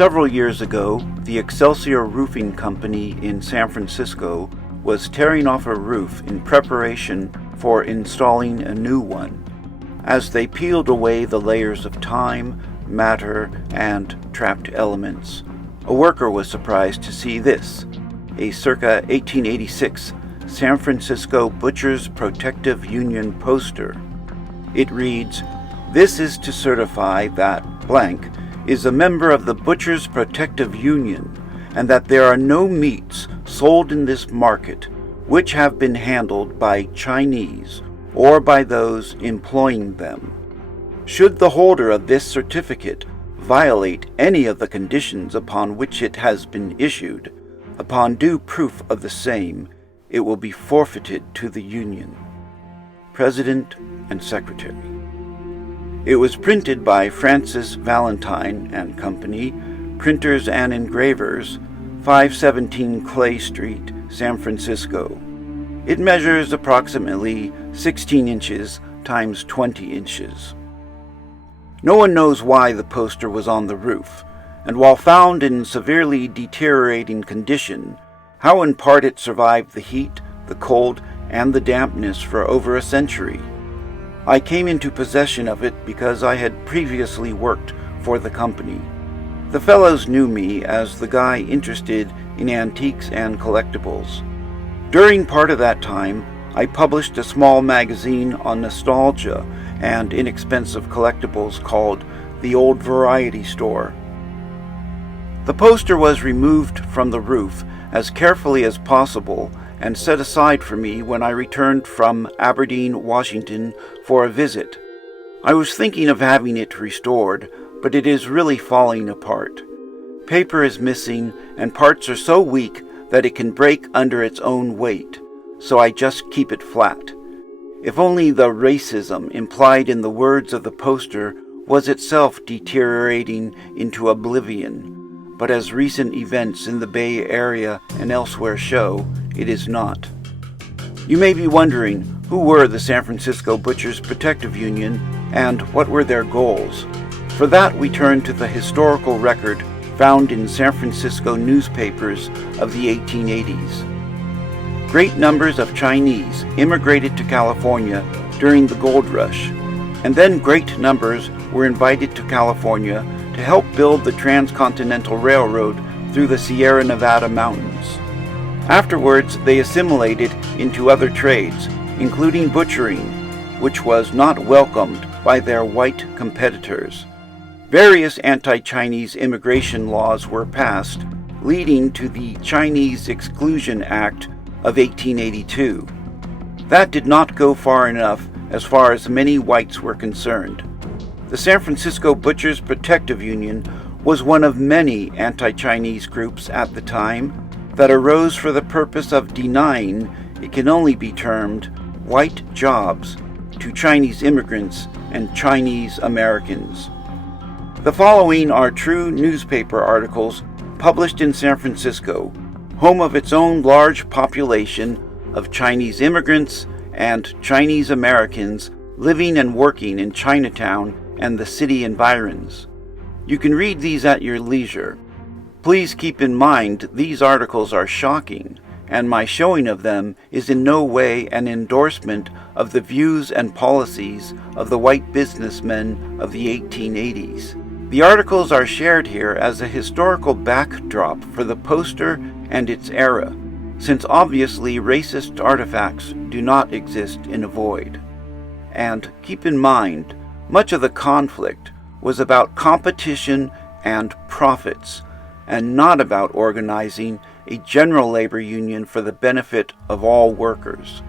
Several years ago, the Excelsior Roofing Company in San Francisco was tearing off a roof in preparation for installing a new one. As they peeled away the layers of time, matter, and trapped elements, a worker was surprised to see this, a circa 1886 San Francisco Butchers' Protective Union poster. It reads, "This is to certify that blank is a member of the Butchers' Protective Union, and that there are no meats sold in this market which have been handled by Chinese or by those employing them. Should the holder of this certificate violate any of the conditions upon which it has been issued, upon due proof of the same, it will be forfeited to the Union. President and Secretary." It was printed by Francis Valentine and Company, Printers and Engravers, 517 Clay Street, San Francisco. It measures approximately 16 inches times 20 inches. No one knows why the poster was on the roof, and while found in severely deteriorating condition, how in part it survived the heat, the cold, and the dampness for over a century. I came into possession of it because I had previously worked for the company. The fellows knew me as the guy interested in antiques and collectibles. During part of that time, I published a small magazine on nostalgia and inexpensive collectibles called The Old Variety Store. The poster was removed from the roof as carefully as possible and set aside for me when I returned from Aberdeen, Washington for a visit. I was thinking of having it restored, but it is really falling apart. Paper is missing and parts are so weak that it can break under its own weight, so I just keep it flat. If only the racism implied in the words of the poster was itself deteriorating into oblivion, but as recent events in the Bay Area and elsewhere show, it is not. You may be wondering, who were the San Francisco Butchers' Protective Union and what were their goals? For that we turn to the historical record found in San Francisco newspapers of the 1880s. Great numbers of Chinese immigrated to California during the gold rush, and then great numbers were invited to California to help build the Transcontinental Railroad through the Sierra Nevada mountains. Afterwards, they assimilated into other trades, including butchering, which was not welcomed by their white competitors. Various anti-Chinese immigration laws were passed, leading to the Chinese Exclusion Act of 1882. That did not go far enough as far as many whites were concerned. The San Francisco Butchers' Protective Union was one of many anti-Chinese groups at the time that arose for the purpose of denying, it can only be termed, white jobs to Chinese immigrants and Chinese Americans. The following are true newspaper articles published in San Francisco, home of its own large population of Chinese immigrants and Chinese Americans living and working in Chinatown and the city environs. You can read these at your leisure. Please keep in mind these articles are shocking, and my showing of them is in no way an endorsement of the views and policies of the white businessmen of the 1880s. The articles are shared here as a historical backdrop for the poster and its era, since obviously racist artifacts do not exist in a void. And keep in mind, much of the conflict was about competition and profits, and not about organizing a general labor union for the benefit of all workers.